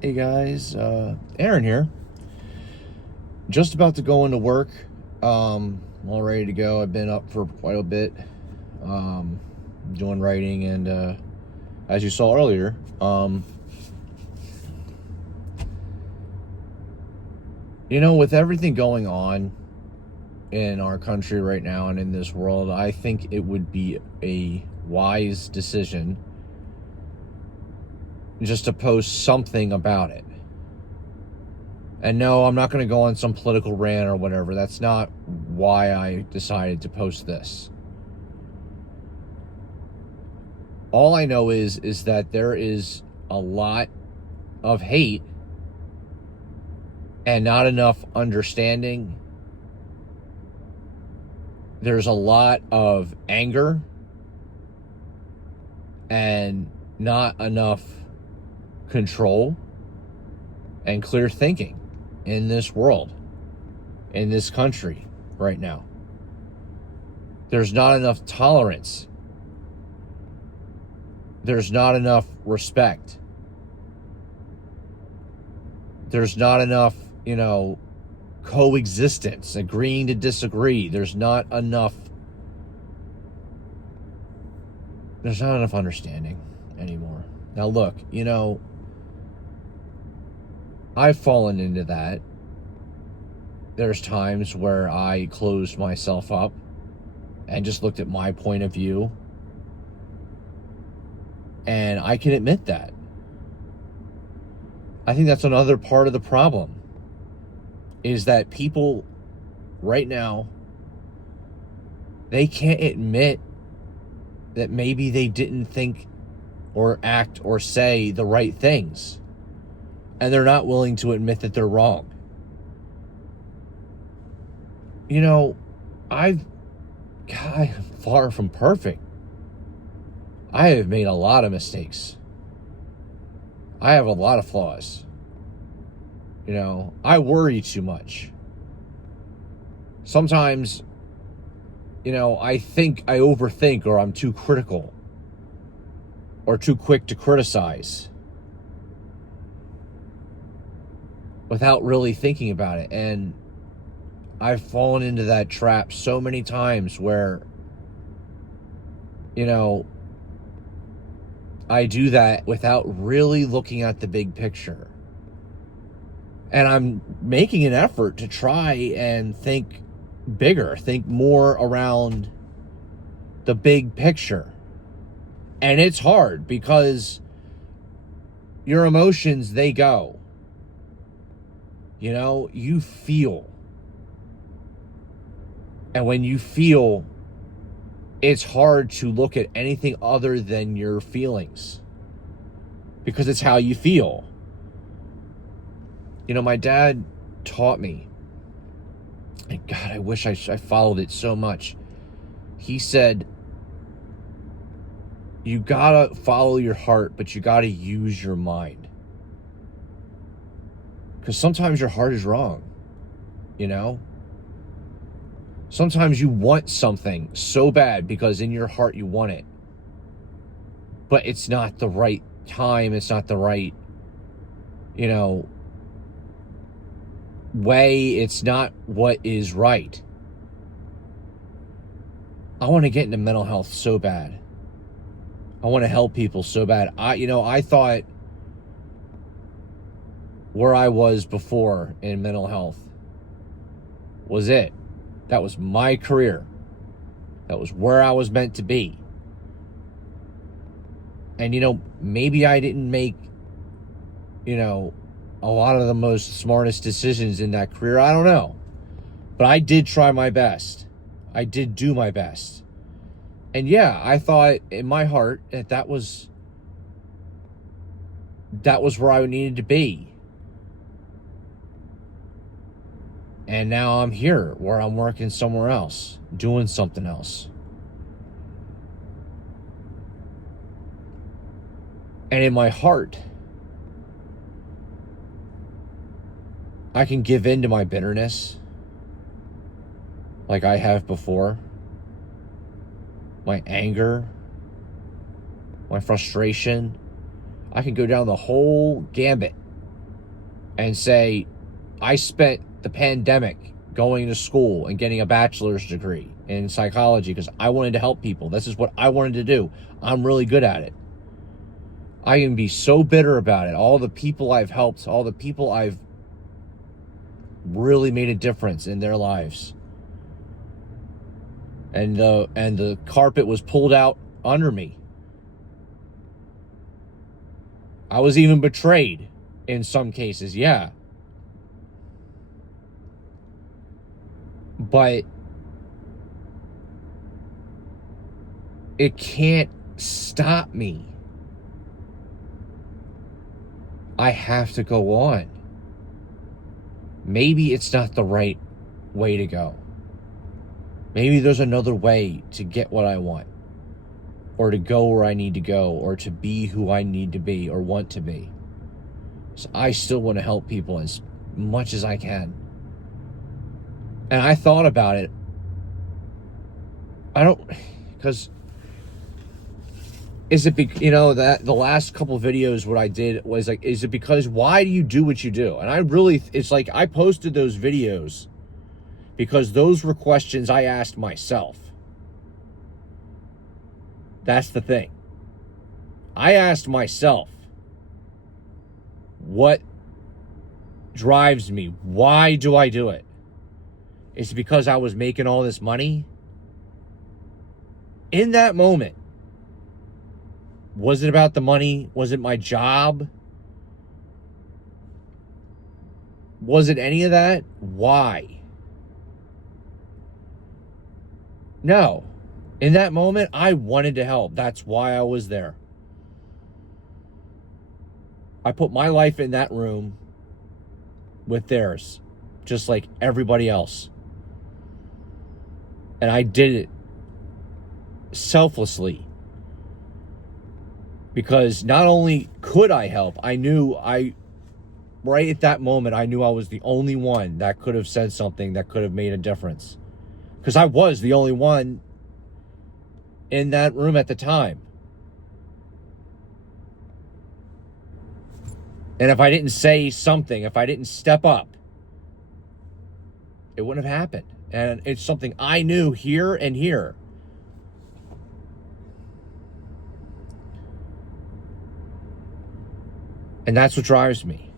Hey guys, Aaron here. Just about to go into work. All ready to go. I've been up for quite a bit, um, doing writing, and as you saw earlier, with everything going on in our country right now and in this world, I think it would be a wise decision just to post something about it. And no, I'm not going to go on some political rant or whatever. That's not why I decided to post this. All I know is that there is a lot of hate and not enough understanding. There's a lot of anger and not enough control and clear thinking in this world, in this country right now. There's not enough tolerance. There's not enough respect. There's not enough, coexistence, agreeing to disagree. There's not enough understanding anymore. Now look, I've fallen into that. There's times where I closed myself up and just looked at my point of view. And I can admit that. I think that's another part of the problem, is that people right now, they can't admit that maybe they didn't think or act or say the right things. And they're not willing to admit that they're wrong. I'm far from perfect. I have made a lot of mistakes. I have a lot of flaws. I worry too much. Sometimes, I think I overthink, or I'm too critical or too quick to criticize without really thinking about it. And I've fallen into that trap so many times where, I do that without really looking at the big picture. And I'm making an effort to try and think bigger, think more around the big picture. And it's hard because your emotions, they go. You feel. And when you feel, it's hard to look at anything other than your feelings, because it's how you feel. My dad taught me, and God, I wish I followed it so much. He said, you gotta follow your heart, but you gotta use your mind. Because sometimes your heart is wrong, Sometimes you want something so bad because in your heart you want it. But it's not the right time. It's not the right, way. It's not what is right. I want to get into mental health so bad. I want to help people so bad. I thought where I was before in mental health was it. That was my career. That was where I was meant to be. And, maybe I didn't make, a lot of the most smartest decisions in that career. I don't know. But I did try my best. I did do my best. And yeah, I thought in my heart that was where I needed to be. And now I'm here where I'm working somewhere else, doing something else. And in my heart, I can give in to my bitterness like I have before. My anger, my frustration. I can go down the whole gambit and say, I spent the pandemic going to school and getting a bachelor's degree in psychology because I wanted to help people. This is what I wanted to do. I'm really good at it. I can be so bitter about it. All the people I've helped, all the people I've really made a difference in their lives. And the carpet was pulled out under me. I was even betrayed in some cases, yeah. But it can't stop me. I have to go on. Maybe it's not the right way to go. Maybe there's another way to get what I want, or to go where I need to go, or to be who I need to be or want to be. So I still want to help people as much as I can. And I thought about it. Because is it, that the last couple videos, what I did was like, is it because why do you do what you do? And it's like I posted those videos because those were questions I asked myself. That's the thing. I asked myself, what drives me? Why do I do it? Is it because I was making all this money? In that moment, was it about the money? Was it my job? Was it any of that? Why? No. In that moment, I wanted to help. That's why I was there. I put my life in that room with theirs, just like everybody else. And I did it selflessly. Because not only could I help, right at that moment, I knew I was the only one that could have said something that could have made a difference. Because I was the only one in that room at the time. And if I didn't say something, if I didn't step up, it wouldn't have happened. And it's something I knew here and here. And that's what drives me.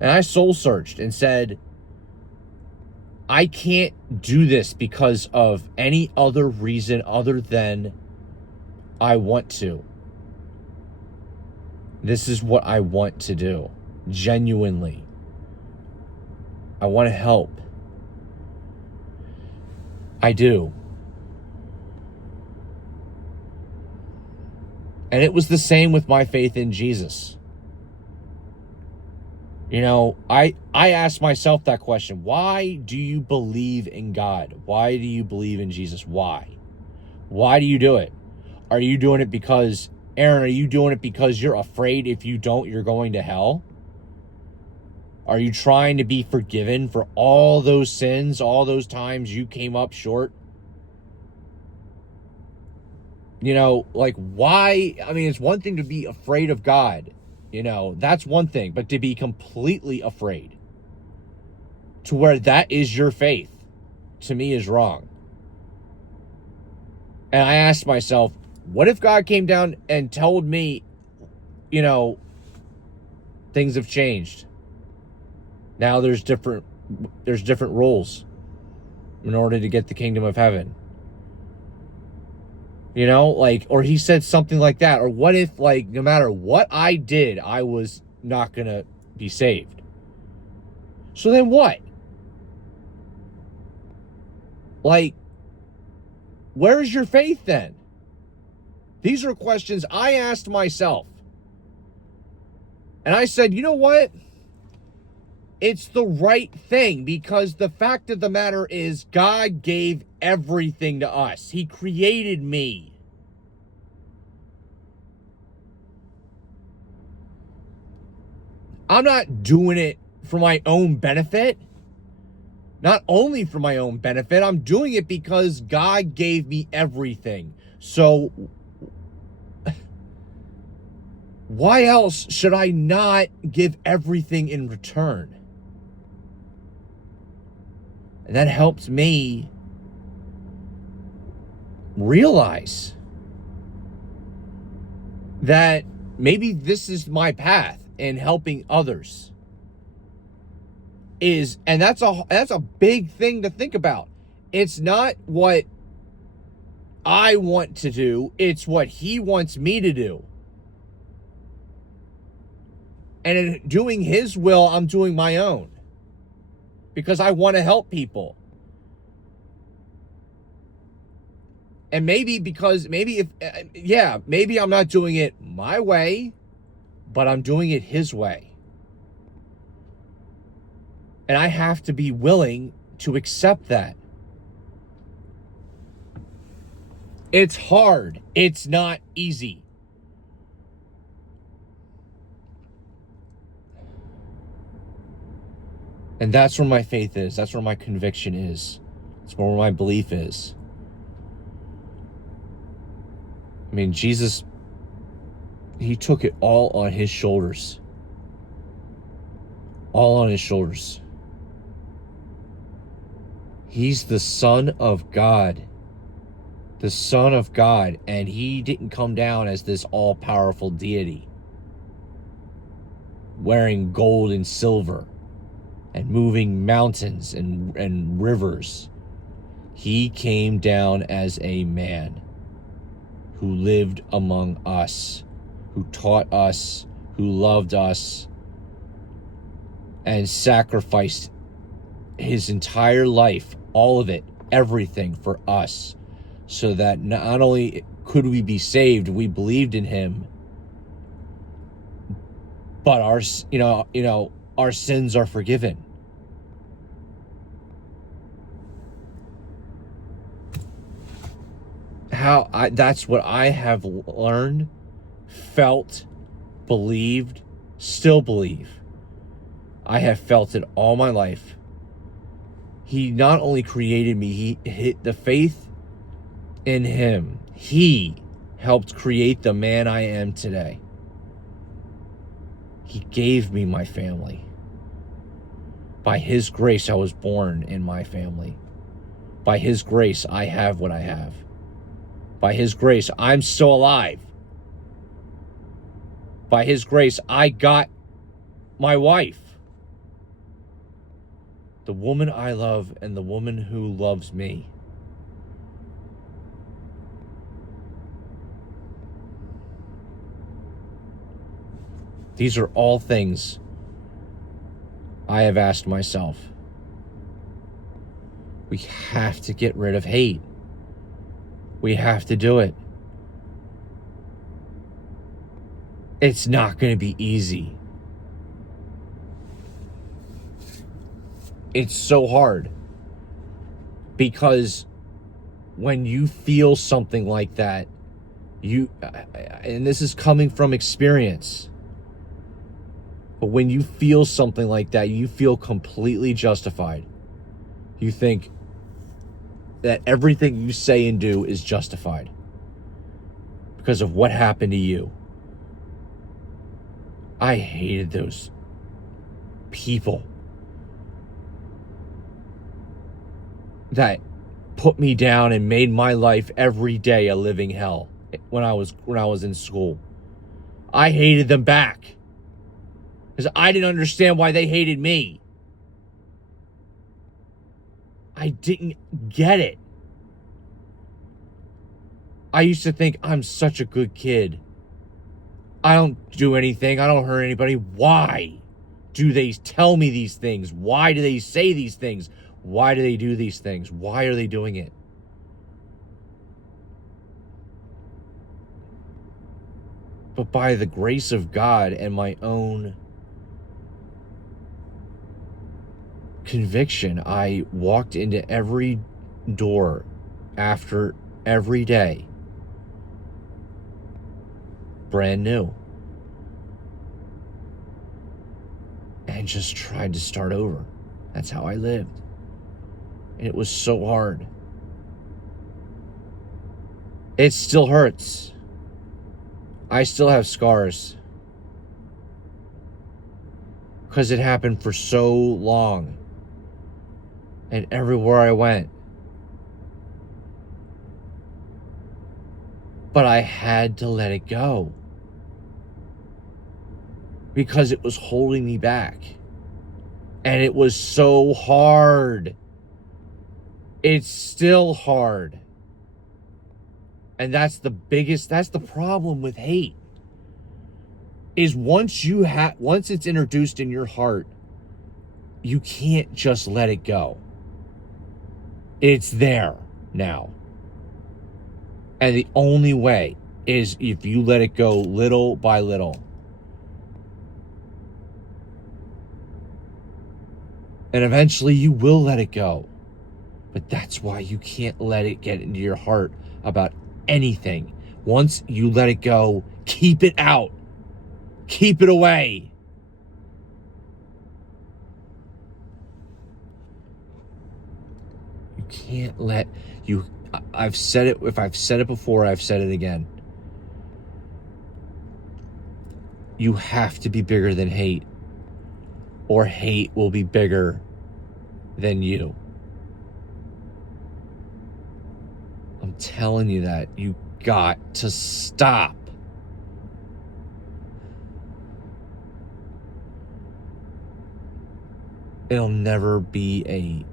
And I soul searched and said, I can't do this because of any other reason other than I want to. This is what I want to do. Genuinely. I want to help. I do. And it was the same with my faith in Jesus. I asked myself that question. Why do you believe in God? Why do you believe in Jesus? Why? Why do you do it? Are you doing it because, Aaron, are you doing it because you're afraid if you don't, you're going to hell? Are you trying to be forgiven for all those sins, all those times you came up short? Why? I mean, it's one thing to be afraid of God. That's one thing. But to be completely afraid to where that is your faith, to me, is wrong. And I asked myself, what if God came down and told me, things have changed. Now there's different rules in order to get the kingdom of heaven. Or he said something like that. Or what if, no matter what I did, I was not going to be saved? So then what? Where's your faith then? These are questions I asked myself. And I said, you know what? It's the right thing, because the fact of the matter is God gave everything to us. He created me. I'm not doing it for my own benefit. Not only for my own benefit, I'm doing it because God gave me everything. So why else should I not give everything in return? And that helped me realize that maybe this is my path in helping others. And that's a big thing to think about. It's not what I want to do, it's what he wants me to do. And in doing his will, I'm doing my own. Because I want to help people. And maybe I'm not doing it my way, but I'm doing it his way. And I have to be willing to accept that. It's hard. It's not easy. And that's where my faith is. That's where my conviction is. That's where my belief is. I mean, Jesus, he took it all on his shoulders. All on his shoulders. He's the Son of God. The Son of God. And he didn't come down as this all-powerful deity, wearing gold and silver and moving mountains and rivers. He came down as a man who lived among us, who taught us, who loved us, and sacrificed his entire life, all of it, everything for us, so that not only could we be saved, we believed in him, but our sins are forgiven. That's what I have learned, felt, believed, still believe. I have felt it all my life. He not only created me, he hit the faith in him. He helped create the man I am today. He gave me my family. By his grace, I was born in my family. By his grace, I have what I have. By his grace, I'm still alive. By his grace, I got my wife. The woman I love and the woman who loves me. These are all things I have asked myself. We have to get rid of hate. We have to do it. It's not going to be easy. It's so hard. Because when you feel something like that, and this is coming from experience, but when you feel something like that, you feel completely justified. You think that everything you say and do is justified because of what happened to you. I hated those people that put me down and made my life every day a living hell when I was in school. I hated them back because I didn't understand why they hated me. I didn't get it. I used to think I'm such a good kid. I don't do anything. I don't hurt anybody. Why do they tell me these things? Why do they say these things? Why do they do these things? Why are they doing it? But by the grace of God and my own conviction, I walked into every door after every day brand new and just tried to start over. That's how I lived. And it was so hard. It still hurts. I still have scars. because it happened for so long. And everywhere I went. But I had to let it go. Because it was holding me back. And it was so hard. It's still hard. And that's the problem with hate. Is once it's introduced in your heart, you can't just let it go. It's there now. And the only way is if you let it go little by little. And eventually you will let it go. But that's why you can't let it get into your heart about anything. Once you let it go, keep it out. Keep it away. You can't let you. I've said it. If I've said it before, I've said it again. You have to be bigger than hate, or hate will be bigger than you. I'm telling you that. You got to stop. It'll never be a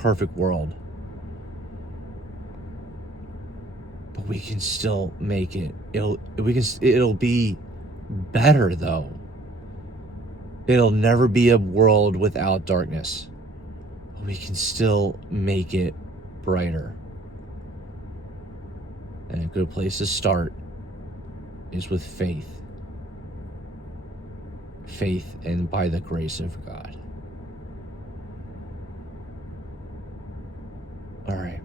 perfect world. But we can still make it. It'll be better though. It'll never be a world without darkness. But we can still make it brighter. And a good place to start is with faith. Faith and by the grace of God. All right.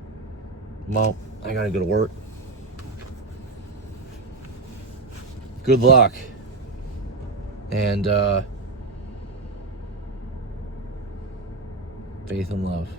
Well, I gotta go to work. Good luck. And faith and love.